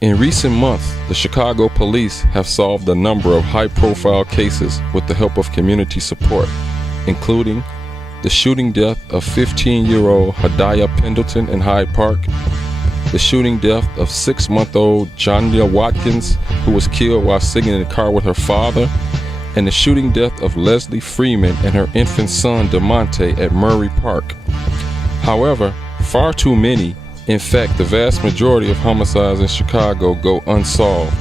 In recent months, the Chicago police have solved a number of high-profile cases with the help of community support, including the shooting death of 15-year-old Hadaya Pendleton in Hyde Park, the shooting death of 6-month-old Janya Watkins, who was killed while sitting in the car with her father, and the shooting death of Leslie Freeman and her infant son DeMonte at Murray Park. However, far too many, in fact the vast majority of homicides in Chicago, go unsolved.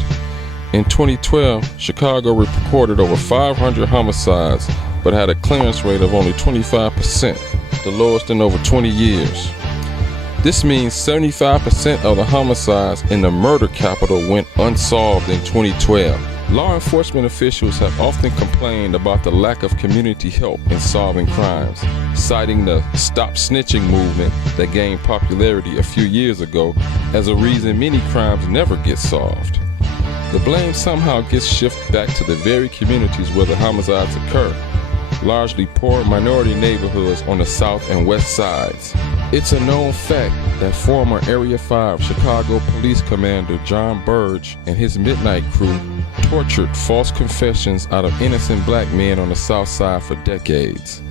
In 2012, Chicago recorded over 500 homicides but had a clearance rate of only 25%, the lowest in over 20 years. This means 75% of the homicides in the murder capital went unsolved in 2012. Law enforcement officials have often complained about the lack of community help in solving crimes, citing the Stop Snitching movement that gained popularity a few years ago as a reason many crimes never get solved. The blame somehow gets shifted back to the very communities where the homicides occur, largely poor minority neighborhoods on the south and west sides. It's a known fact that former Area 5 Chicago Police Commander John Burge and his Midnight Crew tortured false confessions out of innocent black men on the south side for decades.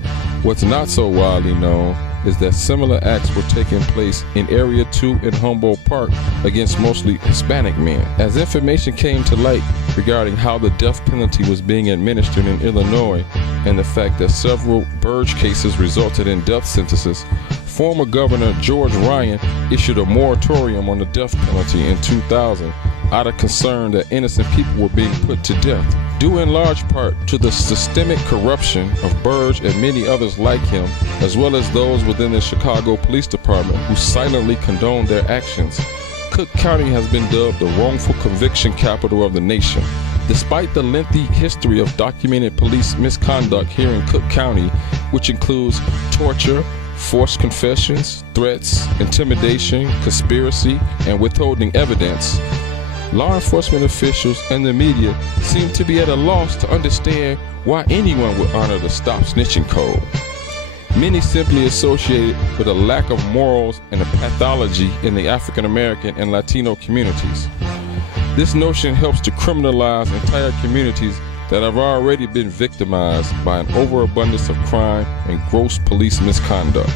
What's not so widely known is that similar acts were taking place in Area 2 in Humboldt Park against mostly Hispanic men. As information came to light regarding how the death penalty was being administered in Illinois and the fact that several Burge cases resulted in death sentences, former Governor George Ryan issued a moratorium on the death penalty in 2000 out of concern that innocent people were being put to death, due in large part to the systemic corruption of Burge and many others like him, as well as those within the Chicago Police Department who silently condoned their actions. Cook County has been dubbed the wrongful conviction capital of the nation. Despite the lengthy history of documented police misconduct here in Cook County, which includes torture, forced confessions, threats, intimidation, conspiracy, and withholding evidence, law enforcement officials and the media seem to be at a loss to understand why anyone would honor the Stop Snitching code. Many simply associate it with a lack of morals and a pathology in the African American and Latino communities. This notion helps to criminalize entire communities that have already been victimized by an overabundance of crime and gross police misconduct.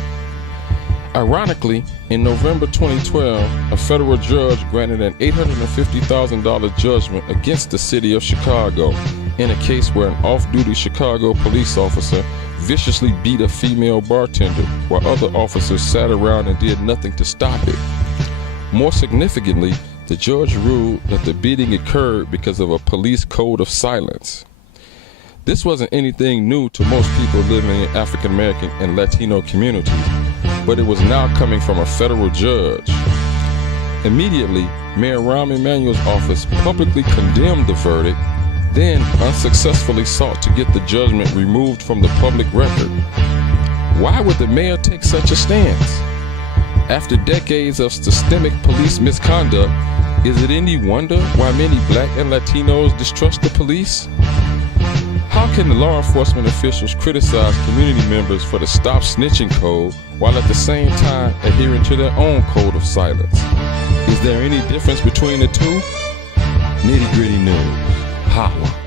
Ironically, in November 2012, a federal judge granted an $850,000 judgment against the city of Chicago in a case where an off-duty Chicago police officer viciously beat a female bartender while other officers sat around and did nothing to stop it. More significantly, the judge ruled that the beating occurred because of a police code of silence. This wasn't anything new to most people living in African American and Latino communities, but it was now coming from a federal judge. Immediately, Mayor Rahm Emanuel's office publicly condemned the verdict, then unsuccessfully sought to get the judgment removed from the public record. Why would the mayor take such a stance? After decades of systemic police misconduct, is it any wonder why many black and Latinos distrust the police? How can the law enforcement officials criticize community members for the Stop Snitching code while at the same time adhering to their own code of silence? Is there any difference between the two? Nitty Gritty News. Holla.